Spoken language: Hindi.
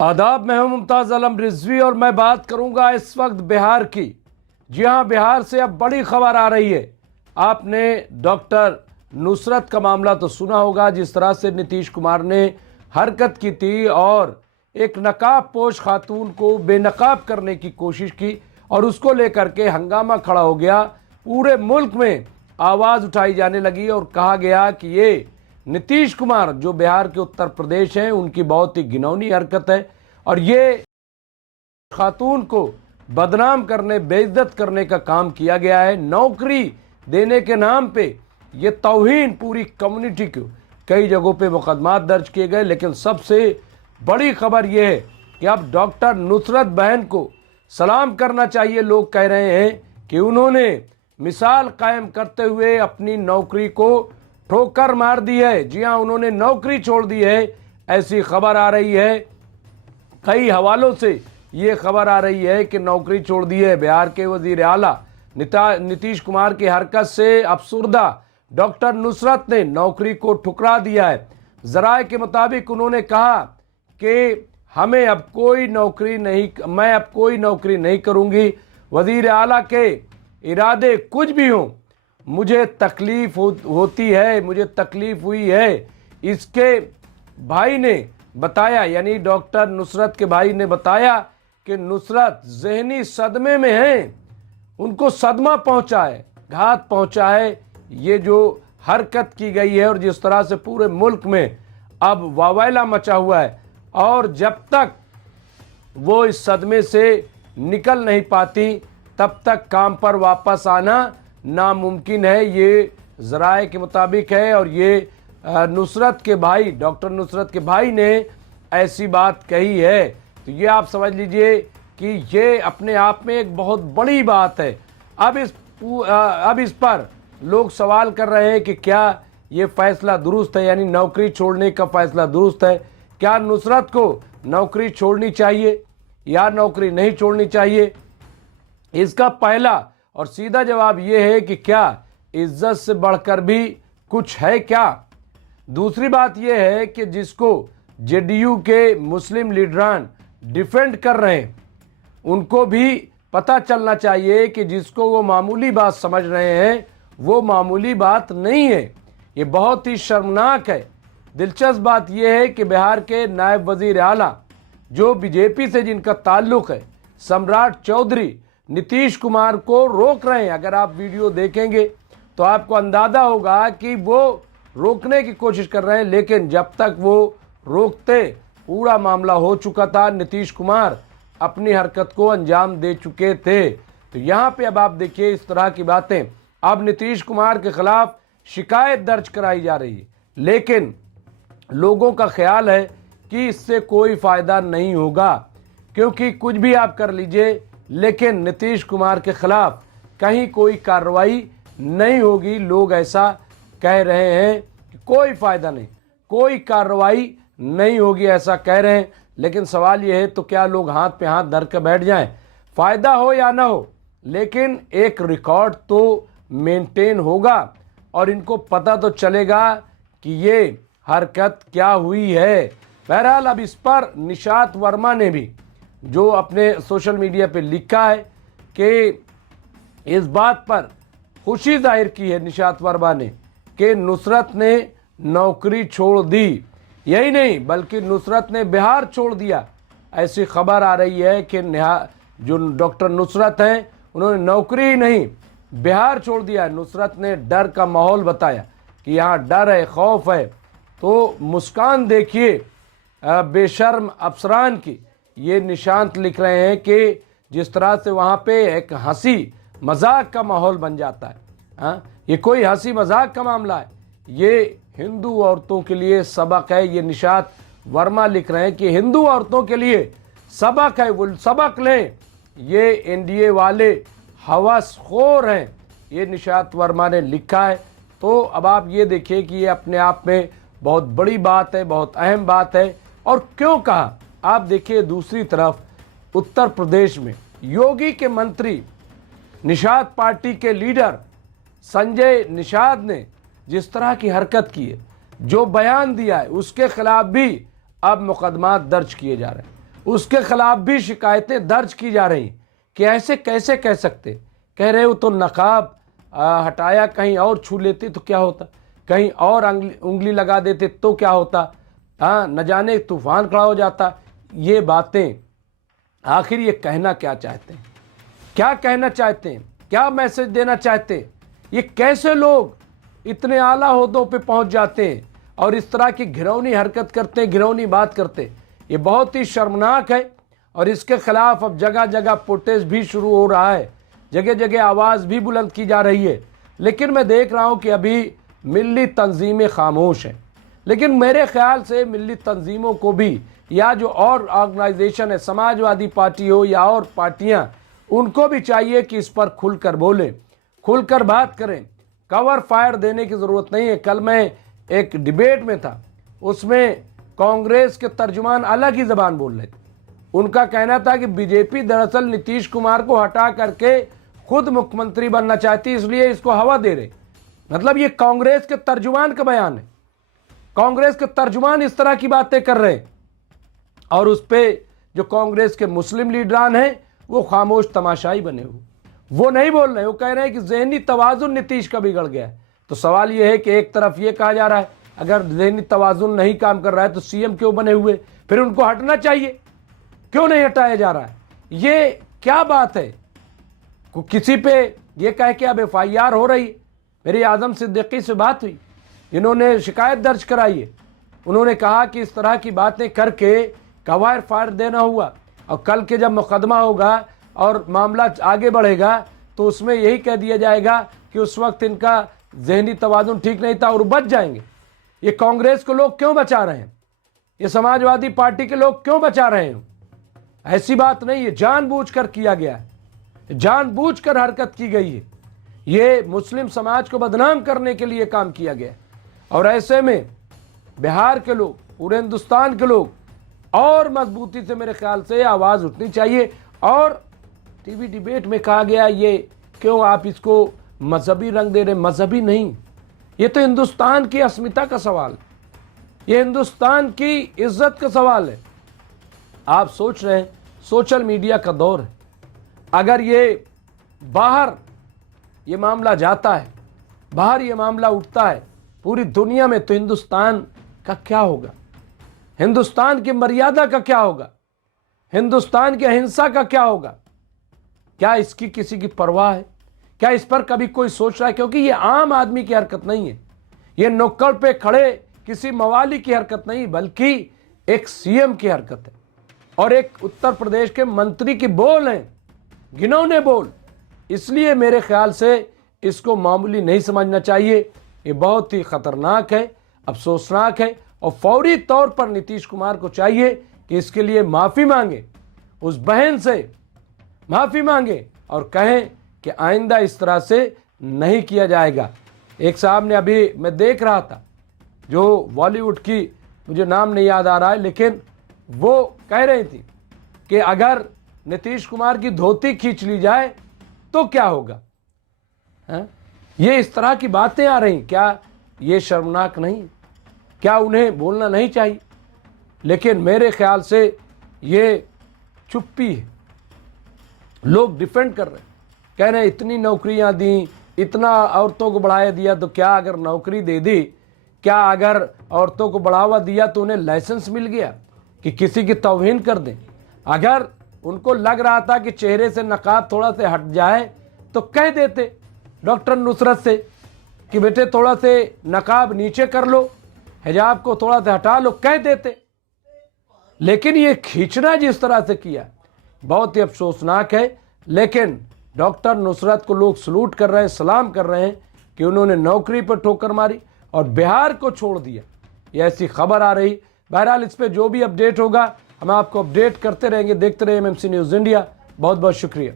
आदाब, मैं हूं मुमताज़ आलम रिजवी और मैं बात करूंगा इस वक्त बिहार की। जी हां, बिहार से अब बड़ी खबर आ रही है। आपने डॉक्टर नुसरत का मामला तो सुना होगा, जिस तरह से नीतीश कुमार ने हरकत की थी और एक नकाब पोश खातून को बेनकाब करने की कोशिश की और उसको लेकर के हंगामा खड़ा हो गया। पूरे मुल्क में आवाज़ उठाई जाने लगी और कहा गया कि ये नीतीश कुमार जो बिहार के उत्तर प्रदेश हैं उनकी बहुत ही घिनौनी हरकत है और ये खातून को बदनाम करने, बेइज्जत करने का काम किया गया है। नौकरी देने के नाम पे ये तौहीन पूरी कम्युनिटी को, कई जगहों पे मुकदमात दर्ज किए गए। लेकिन सबसे बड़ी खबर यह है कि अब डॉक्टर नुसरत बहन को सलाम करना चाहिए। लोग कह रहे हैं कि उन्होंने मिसाल कायम करते हुए अपनी नौकरी को ठोकर मार दी है। जी हां, उन्होंने नौकरी छोड़ दी है, ऐसी खबर आ रही है। कई हवालों से ये खबर आ रही है कि नौकरी छोड़ दी है। बिहार के वजीर आला नीतीश कुमार की हरकत से अफसुर्दा डॉक्टर नुसरत ने नौकरी को ठुकरा दिया है। जराए के मुताबिक उन्होंने कहा कि हमें अब कोई नौकरी नहीं, मैं अब कोई नौकरी नहीं करूंगी। वजीर आला के इरादे कुछ भी हों, मुझे तकलीफ होती है, मुझे तकलीफ हुई है। इसके भाई ने बताया, यानी डॉक्टर नुसरत के भाई ने बताया कि नुसरत जहनी सदमे में हैं, उनको सदमा पहुंचा है, घात पहुंचा है ये जो हरकत की गई है और जिस तरह से पूरे मुल्क में अब वावैला मचा हुआ है। और जब तक वो इस सदमे से निकल नहीं पाती तब तक काम पर वापस आना नामुमकिन है, ये जराए के मुताबिक है। और ये नुसरत के भाई, डॉक्टर नुसरत के भाई ने ऐसी बात कही है। तो ये आप समझ लीजिए कि ये अपने आप में एक बहुत बड़ी बात है। अब इस पर लोग सवाल कर रहे हैं कि क्या ये फैसला दुरुस्त है, यानी नौकरी छोड़ने का फैसला दुरुस्त है। क्या नुसरत को नौकरी छोड़नी चाहिए या नौकरी नहीं छोड़नी चाहिए? इसका पहला और सीधा जवाब यह है कि क्या इज्जत से बढ़कर भी कुछ है क्या? दूसरी बात यह है कि जिसको जेडीयू के मुस्लिम लीडरान डिफेंड कर रहे हैं उनको भी पता चलना चाहिए कि जिसको वो मामूली बात समझ रहे हैं वो मामूली बात नहीं है, ये बहुत ही शर्मनाक है। दिलचस्प बात यह है कि बिहार के नायब वजीर आला जो बीजेपी से जिनका ताल्लुक है, सम्राट चौधरी, नीतीश कुमार को रोक रहे हैं। अगर आप वीडियो देखेंगे तो आपको अंदाजा होगा कि वो रोकने की कोशिश कर रहे हैं, लेकिन जब तक वो रोकते पूरा मामला हो चुका था, नीतीश कुमार अपनी हरकत को अंजाम दे चुके थे। तो यहाँ पे अब आप देखिए इस तरह की बातें, अब नीतीश कुमार के खिलाफ शिकायत दर्ज कराई जा रही है, लेकिन लोगों का ख्याल है कि इससे कोई फायदा नहीं होगा, क्योंकि कुछ भी आप कर लीजिए लेकिन नीतीश कुमार के खिलाफ कहीं कोई कार्रवाई नहीं होगी। लोग ऐसा कह रहे हैं कि कोई फायदा नहीं, कोई कार्रवाई नहीं होगी, ऐसा कह रहे हैं। लेकिन सवाल यह है, तो क्या लोग हाथ पे हाथ धर के बैठ जाएं? फायदा हो या ना हो, लेकिन एक रिकॉर्ड तो मेंटेन होगा और इनको पता तो चलेगा कि ये हरकत क्या हुई है। बहरहाल अब इस पर निशात वर्मा ने भी जो अपने सोशल मीडिया पे लिखा है कि इस बात पर खुशी जाहिर की है निशात वर्मा ने कि नुसरत ने नौकरी छोड़ दी। यही नहीं बल्कि नुसरत ने बिहार छोड़ दिया। ऐसी खबर आ रही है कि जो डॉक्टर नुसरत हैं उन्होंने नौकरी ही नहीं, बिहार छोड़ दिया। नुसरत ने डर का माहौल बताया कि यहाँ डर है, खौफ है। तो मुस्कान देखिए बेशर्म अफसरान की। ये निशांत लिख रहे हैं कि जिस तरह से वहाँ पे एक हंसी मजाक का माहौल बन जाता है। हाँ, ये कोई हंसी मजाक का मामला है, ये हिंदू औरतों के लिए सबक है। ये निशात वर्मा लिख रहे हैं कि हिंदू औरतों के लिए सबक है, वो सबक लें। ये एनडीए वाले हवसखोर हैं, ये निशात वर्मा ने लिखा है। तो अब आप ये देखिए कि ये अपने आप में बहुत बड़ी बात है, बहुत अहम बात है। और क्यों कहा, आप देखिए दूसरी तरफ उत्तर प्रदेश में योगी के मंत्री, निषाद पार्टी के लीडर संजय निषाद ने जिस तरह की हरकत की है, जो बयान दिया है, उसके खिलाफ भी अब मुकदमा दर्ज किए जा रहे हैं। उसके खिलाफ भी शिकायतें दर्ज की जा रही कि ऐसे कैसे कह सकते। कह रहे हो तो नकाब हटाया, कहीं और छू लेते तो क्या होता, कहीं और उंगली लगा देते तो क्या होता, हाँ न जाने तूफान खड़ा हो जाता। ये बातें आखिर ये कहना क्या चाहते हैं, क्या कहना चाहते हैं, क्या मैसेज देना चाहते हैं? ये कैसे लोग इतने आला ओहदों पे पहुंच जाते हैं और इस तरह की घिनौनी हरकत करते हैं, घिनौनी बात करते हैं? ये बहुत ही शर्मनाक है और इसके खिलाफ अब जगह जगह प्रोटेस्ट भी शुरू हो रहा है, जगह जगह आवाज़ भी बुलंद की जा रही है। लेकिन मैं देख रहा हूं कि अभी मिली तंजीमें खामोश हैं। लेकिन मेरे ख्याल से मिली तंजीमों को भी, या जो और ऑर्गेनाइजेशन है, समाजवादी पार्टी हो या और पार्टियां, उनको भी चाहिए कि इस पर खुलकर बोलें, खुलकर बात करें। कवर फायर देने की ज़रूरत नहीं है। कल मैं एक डिबेट में था, उसमें कांग्रेस के तर्जुमान अलग ही ज़बान बोल रहे थे। उनका कहना था कि बीजेपी दरअसल नीतीश कुमार को हटा करके खुद मुख्यमंत्री बनना चाहती, इसलिए इसको हवा दे रहे। मतलब ये कांग्रेस के तर्जुमान का बयान है, कांग्रेस के तर्जुमान इस तरह की बातें कर रहे हैं और उस पर जो कांग्रेस के मुस्लिम लीडरान हैं वो खामोश तमाशाई बने हुए, वो नहीं बोल रहे। वो कह रहे हैं कि ज़हनी तवाज़ुन नीतीश का बिगड़ गया है। तो सवाल ये है कि एक तरफ ये कहा जा रहा है अगर ज़हनी तवाज़ुन नहीं काम कर रहा है तो सीएम क्यों बने हुए, फिर उनको हटना चाहिए, क्यों नहीं हटाया जा रहा है? ये क्या बात है? किसी पे ये कह के अब FIR हो रही है। मेरी आजम सिद्दीकी से बात हुई, इन्होंने शिकायत दर्ज कराई है। उन्होंने कहा कि इस तरह की बातें करके कवर फायर देना हुआ और कल के जब मुकदमा होगा और मामला आगे बढ़ेगा तो उसमें यही कह दिया जाएगा कि उस वक्त इनका जहनी तवाज़ुन ठीक नहीं था और बच जाएंगे। ये कांग्रेस को लोग क्यों बचा रहे हैं? ये समाजवादी पार्टी के लोग क्यों बचा रहे हैं? ऐसी बात नहीं है, जानबूझकर किया गया है, जानबूझकर हरकत की गई है। ये मुस्लिम समाज को बदनाम करने के लिए काम किया गया और ऐसे में बिहार के लोग, पूरे हिंदुस्तान के लोग और मजबूती से मेरे ख्याल से आवाज़ उठनी चाहिए। और टीवी डिबेट में कहा गया ये क्यों आप इसको मजहबी रंग दे रहे? मजहबी नहीं, ये तो हिंदुस्तान की अस्मिता का सवाल है, ये हिंदुस्तान की इज्जत का सवाल है। आप सोच रहे हैं सोशल मीडिया का दौर है, अगर ये बाहर ये मामला जाता है, बाहर ये मामला उठता है पूरी दुनिया में, तो हिंदुस्तान का क्या होगा? हिंदुस्तान की मर्यादा का क्या होगा? हिंदुस्तान की अहिंसा का क्या होगा? क्या इसकी किसी की परवाह है? क्या इस पर कभी कोई सोच रहा है? क्योंकि ये आम आदमी की हरकत नहीं है, ये नुक्कड़ पे खड़े किसी मवाली की हरकत नहीं, बल्कि एक सीएम की हरकत है और एक उत्तर प्रदेश के मंत्री की बोल हैं, घिनौने बोल। इसलिए मेरे ख्याल से इसको मामूली नहीं समझना चाहिए, ये बहुत ही खतरनाक है, अफसोसनाक है और फौरी तौर पर नीतीश कुमार को चाहिए कि इसके लिए माफ़ी मांगे, उस बहन से माफ़ी मांगे और कहें कि आइंदा इस तरह से नहीं किया जाएगा। एक साहब ने, अभी मैं देख रहा था, जो बॉलीवुड की, मुझे नाम नहीं याद आ रहा है, लेकिन वो कह रही थी कि अगर नीतीश कुमार की धोती खींच ली जाए तो क्या होगा? है? ये इस तरह की बातें आ रही, क्या ये शर्मनाक नहीं? क्या उन्हें बोलना नहीं चाहिए? लेकिन मेरे ख्याल से ये चुप्पी है। लोग डिफेंड कर रहे हैं, कह रहे हैं इतनी नौकरियां दी, इतना औरतों को बढ़ावा दिया, तो क्या अगर नौकरी दे दी, क्या अगर औरतों को बढ़ावा दिया तो उन्हें लाइसेंस मिल गया कि किसी की तौहीन कर दें? अगर उनको लग रहा था कि चेहरे से नकाब थोड़ा से हट जाए तो कह देते डॉक्टर नुसरत से कि बेटे थोड़ा से नकाब नीचे कर लो, हिजाब को थोड़ा से हटा लो, कह देते। लेकिन ये खींचना जिस तरह से किया बहुत ही अफसोसनाक है। लेकिन डॉक्टर नुसरत को लोग सलूट कर रहे हैं, सलाम कर रहे हैं कि उन्होंने नौकरी पर ठोकर मारी और बिहार को छोड़ दिया। ये ऐसी खबर आ रही। बहरहाल इस पर जो भी अपडेट होगा हम आपको अपडेट करते रहेंगे। देखते रहिए MMC न्यूज़ इंडिया। बहुत बहुत शुक्रिया।